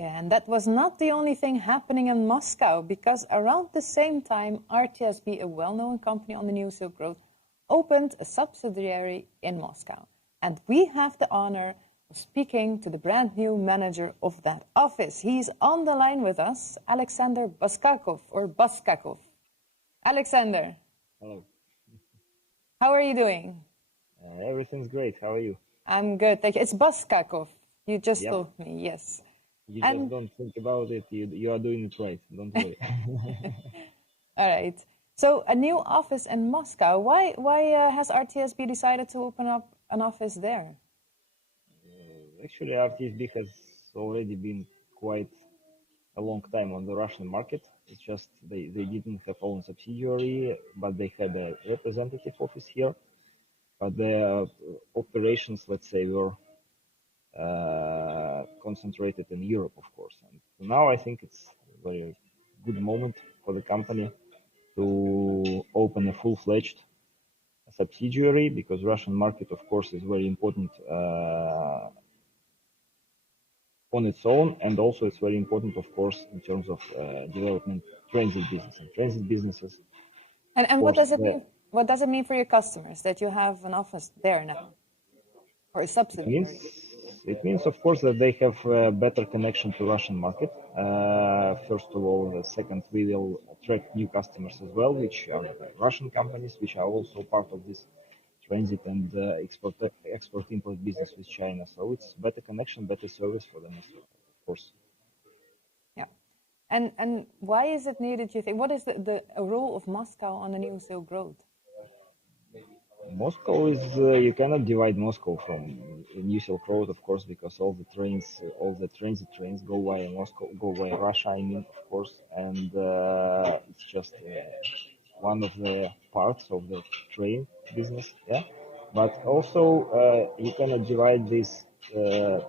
Yeah, and that was not the only thing happening in Moscow, because around the same time, RTSB, a well-known company on the New Silk Road, opened a subsidiary in Moscow. And we have the honor of speaking to the brand new manager of that office. He's on the line with us, Aleksander Baskakov, or Baskakov. Aleksander. Hello. How are you doing? Everything's great. How are you? I'm good, thank you. It's Baskakov. You just told me, yes. You just don't think about it. You are doing it right. Don't worry. All right. So a new office in Moscow. Why has RTSB decided to open up an office there? Actually, RTSB has already been quite a long time on the Russian market. It's just they didn't have own subsidiary, but they had a representative office here. But their operations, let's say, were concentrated in Europe, of course. And now I think it's a very good moment for the company to open a full-fledged subsidiary, because Russian market, of course, is very important on its own, and also it's very important, of course, in terms of development transit business and transit businesses. And what does it mean? What does it mean for your customers that you have an office there now, or a subsidiary? It means, of course, that they have a better connection to Russian market. First of all, second, we will attract new customers as well, which are Russian companies, which are also part of this transit and export-import business with China. So it's better connection, better service for them, of course. Yeah. And why is it needed, you think? What is the role of Moscow on the New Silk Road? Moscow is, you cannot divide Moscow from New Silk Road, of course, because all the trains, all the transit trains go via Moscow, go via Russia, I mean, of course, and it's just one of the parts of the train business, yeah. But also, you cannot divide this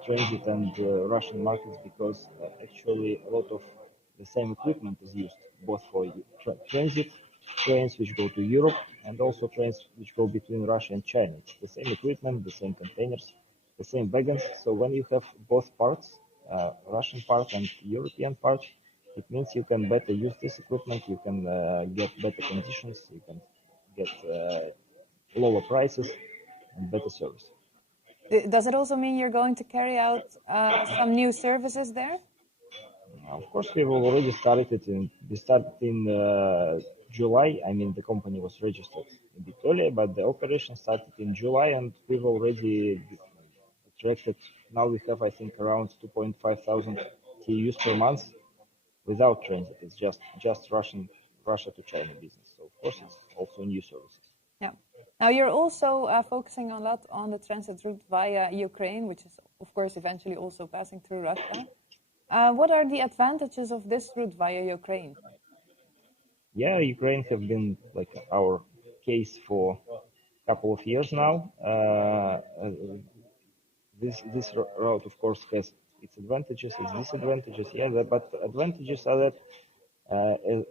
transit and Russian markets, because actually a lot of the same equipment is used, both for transit trains which go to Europe, and also trains which go between Russia and China. It's the same equipment, the same containers, the same wagons. So when you have both parts, Russian part and European part, it means you can better use this equipment, you can get better conditions, you can get lower prices and better service. Does it also mean you're going to carry out some new services there? Of course, we've already started it. We started in July. I mean, the company was registered a bit earlier, but the operation started in July, and we've already attracted. Now we have, I think, around 2,500 TEUs per month without transit. It's just Russia to China business. So of course, it's also new services. Yeah. Now you're also focusing a lot on the transit route via Ukraine, which is, of course, eventually also passing through Russia. What are the advantages of this route via Ukraine? Yeah, Ukraine have been like our case for a couple of years now. This route, of course, has its advantages, its disadvantages. Yeah, but advantages are that,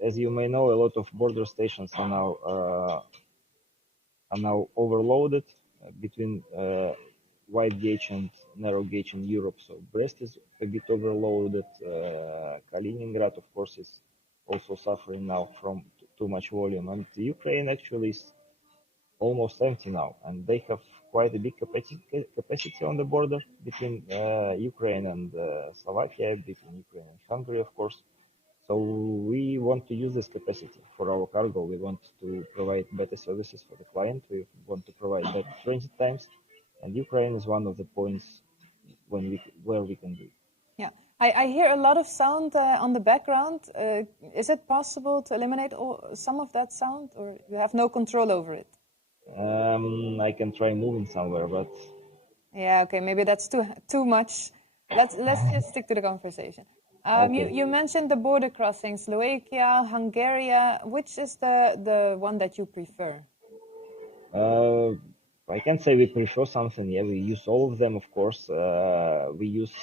as you may know, a lot of border stations are now overloaded between wide gauge and narrow gauge in Europe. So Brest is a bit overloaded. Kaliningrad, of course, is also suffering now from too much volume. And Ukraine actually is almost empty now. And they have quite a big capacity on the border between Ukraine and Slovakia, between Ukraine and Hungary, of course. So we want to use this capacity for our cargo. We want to provide better services for the client. We want to provide better transit times. And Ukraine is one of the points where we can do it. Yeah, I hear a lot of sound on the background. Is it possible to eliminate some of that sound, or you have no control over it? I can try moving somewhere, but yeah, okay, maybe that's too much. Let's just stick to the conversation. Okay. You mentioned the border crossing, Slovakia, Hungary. Which is the one that you prefer? I can say we prefer something. Yeah, we use all of them, of course. We use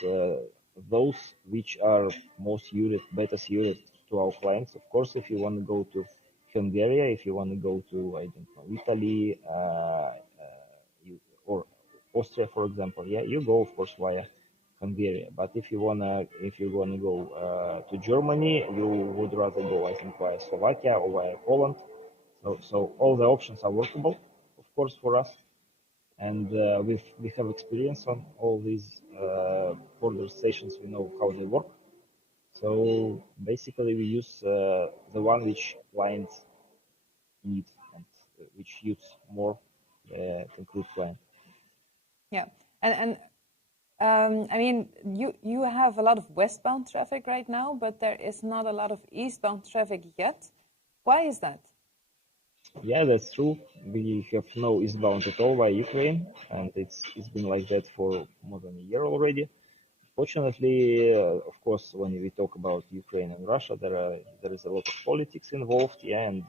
those which are most suited, better suited to our clients. Of course, if you want to go to Hungary, if you want to go to, I don't know, Italy or Austria, for example, yeah, you go, of course, via Hungary. But if you wanna go to Germany, you would rather go, I think, via Slovakia or via Poland. So all the options are workable, of course, for us, and we have experience on all these border stations. We know how they work. So basically, we use the one which clients need and which suits more concrete client. Yeah, and I mean, you have a lot of westbound traffic right now, but there is not a lot of eastbound traffic yet. Why is that? Yeah, that's true. We have no eastbound at all via Ukraine, and it's been like that for more than a year already. Fortunately, of course, when we talk about Ukraine and Russia, there is a lot of politics involved, yeah, and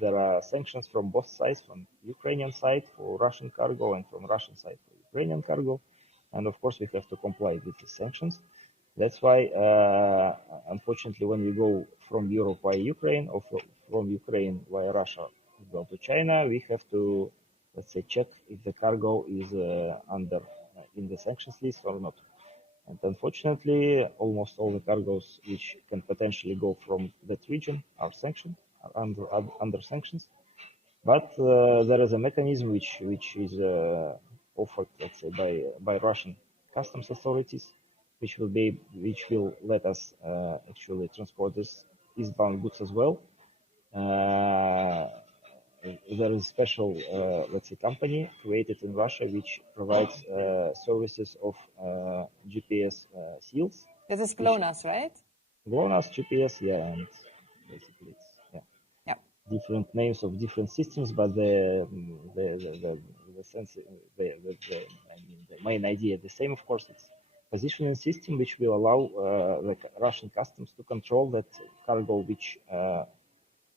there are sanctions from both sides, from Ukrainian side for Russian cargo and from Russian side for Ukrainian cargo, and of course we have to comply with the sanctions. That's why, unfortunately, when we go from Europe via Ukraine or from Ukraine via Russia to go to China, we have to, let's say, check if the cargo is under in the sanctions list or not. And unfortunately, almost all the cargoes which can potentially go from that region are sanctioned, are under sanctions. But there is a mechanism which is offered, let's say, by Russian customs authorities, which will let us actually transport this eastbound goods as well. There is a special, let's say, company created in Russia which provides services of GPS seals. This is GLONASS, right? GLONASS, GPS, yeah, and basically it's Yeah. different names of different systems, but the sense, I mean, the main idea the same. Of course, it's positioning system which will allow the Russian customs to control that cargo which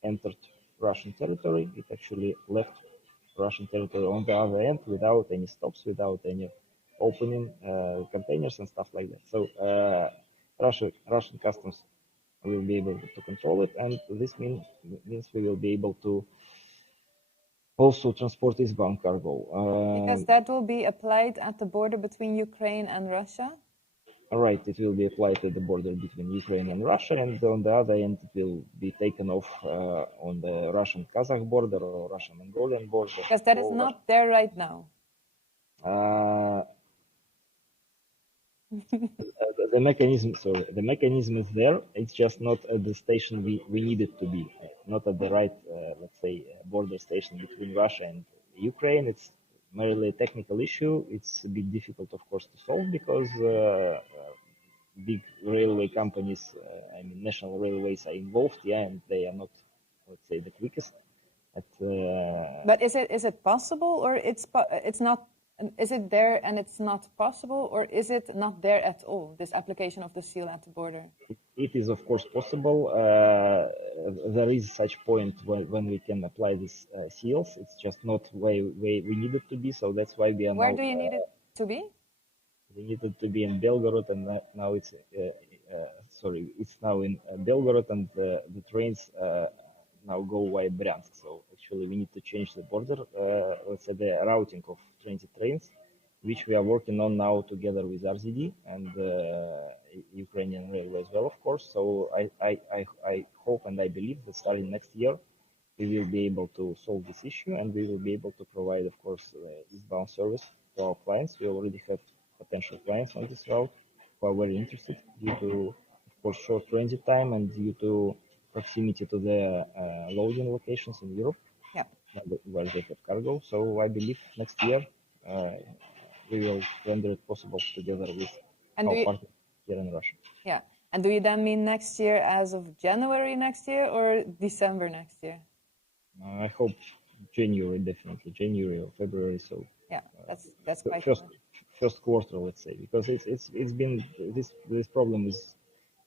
entered Russian territory. It actually left Russian territory on the other end without any stops, without any opening containers and stuff like that. So Russian customs will be able to control it, and this means we will be able to also transport eastbound cargo. Because that will be applied at the border between Ukraine and Russia? Right, it will be applied at the border between Ukraine and Russia, and on the other end, it will be taken off on the Russian-Kazakh border or Russian-Mongolian border. Because that is not there right now. The mechanism is there. It's just not at the station we need it to be, not at the right, let's say, border station between Russia and Ukraine. It's merely a technical issue. It's a bit difficult, of course, to solve because big railway companies, I mean, national railways are involved, yeah, and they are not, let's say, the quickest. But is it possible, or it's not? Is it there and it's not possible, or is it not there at all, this application of the seal at the border? It is, of course, possible. There is such point when we can apply these seals. It's just not where we need it to be, so that's why we are Where now... do you need it to be? We need it to be in Belgorod, and now it's... sorry, it's now in Belgorod, and the trains now go via Bryansk. So actually we need to change the border, let's say the routing of transit trains, which we are working on now together with RZD and Ukrainian Railway as well, of course. So I hope and I believe that starting next year, we will be able to solve this issue, and we will be able to provide, of course, eastbound service to our clients. We already have potential clients on this route who are very interested due to, of course, short transit time and due to proximity to the loading locations in Europe, yeah, where they have cargo. So I believe next year we will render it possible together with our partners here in Russia. Yeah, and do you then mean next year as of January next year or December next year? I hope January, definitely January or February. So yeah, that's quite first quarter, let's say, because it's been this problem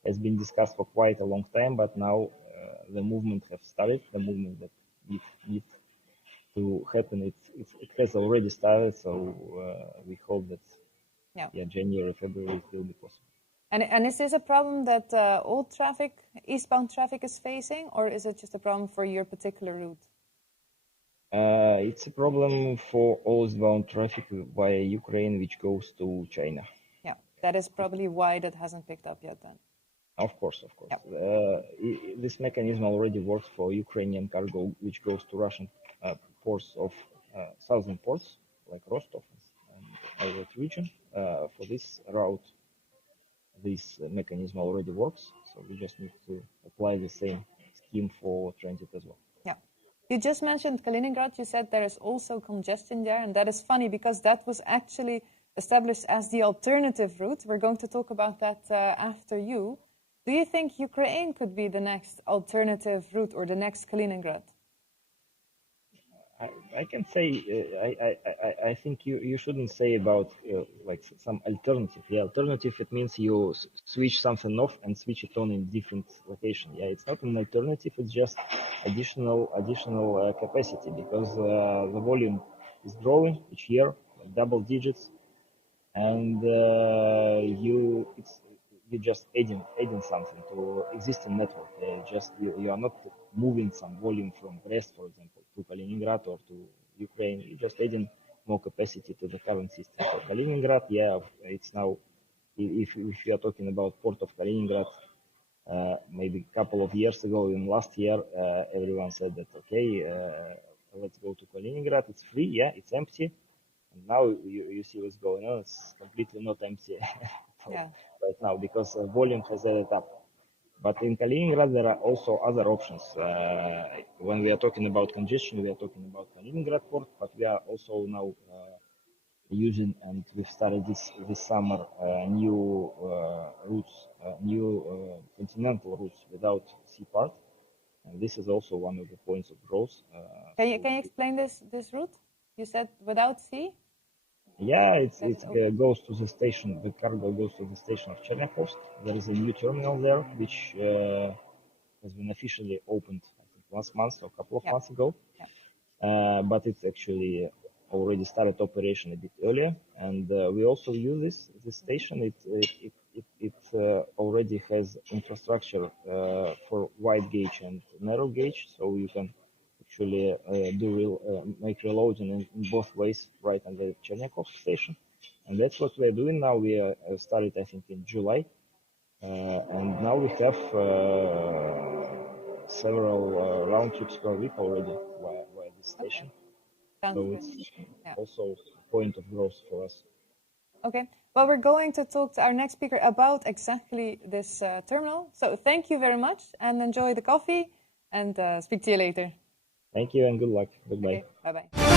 has been discussed for quite a long time, but now the movement has started. The movement that needs to happen, it has already started. So we hope that January, February it will be possible. And is this a problem that all traffic, eastbound traffic, is facing, or is it just a problem for your particular route? It's a problem for all eastbound traffic via Ukraine, which goes to China. Yeah. that is probably why that hasn't picked up yet then. Of course. Yep. This mechanism already works for Ukrainian cargo, which goes to Russian ports of southern ports like Rostov and all that region. For this route, this mechanism already works, so we just need to apply the same scheme for transit as well. Yeah. You just mentioned Kaliningrad. You said there is also congestion there, and that is funny because that was actually established as the alternative route. We're going to talk about that after you. Do you think Ukraine could be the next alternative route or the next Kaliningrad? I can say I think you shouldn't say about like some alternative. Yeah, alternative, it means you switch something off and switch it on in different location. Yeah, it's not an alternative. It's just additional capacity because the volume is growing each year, double digits, and you're just adding something to existing network. You are not moving some volume from Brest, for example, to Kaliningrad or to Ukraine. You're just adding more capacity to the current system. So Kaliningrad, yeah, it's now, if you are talking about port of Kaliningrad, maybe a couple of years ago, even last year, everyone said that, okay, let's go to Kaliningrad. It's free, yeah, it's empty. And now you see what's going on. It's completely not empty right now because volume has added up. But in Kaliningrad, there are also other options. When we are talking about congestion, we are talking about Kaliningrad port, but we are also now using, and we've started this summer, new routes, new continental routes without sea part. And this is also one of the points of growth. Can you explain this route? You said without sea? Yeah, it goes to the station. The cargo goes to the station of Cherniakhovsk. There is a new terminal there, which has been officially opened, I think, last month or a couple of months ago. Yeah. But it's actually already started operation a bit earlier, and we also use this station. It already has infrastructure for wide gauge and narrow gauge, so you can actually make reloading in both ways right on the Cherniakhovsk station, and that's what we are doing now. We started, I think, in July, and now we have several round trips per week already via this station. So it's also a point of growth for us. Okay. Well, we're going to talk to our next speaker about exactly this terminal. So thank you very much and enjoy the coffee, and speak to you later. Thank you and good luck. Goodbye. Okay, bye-bye.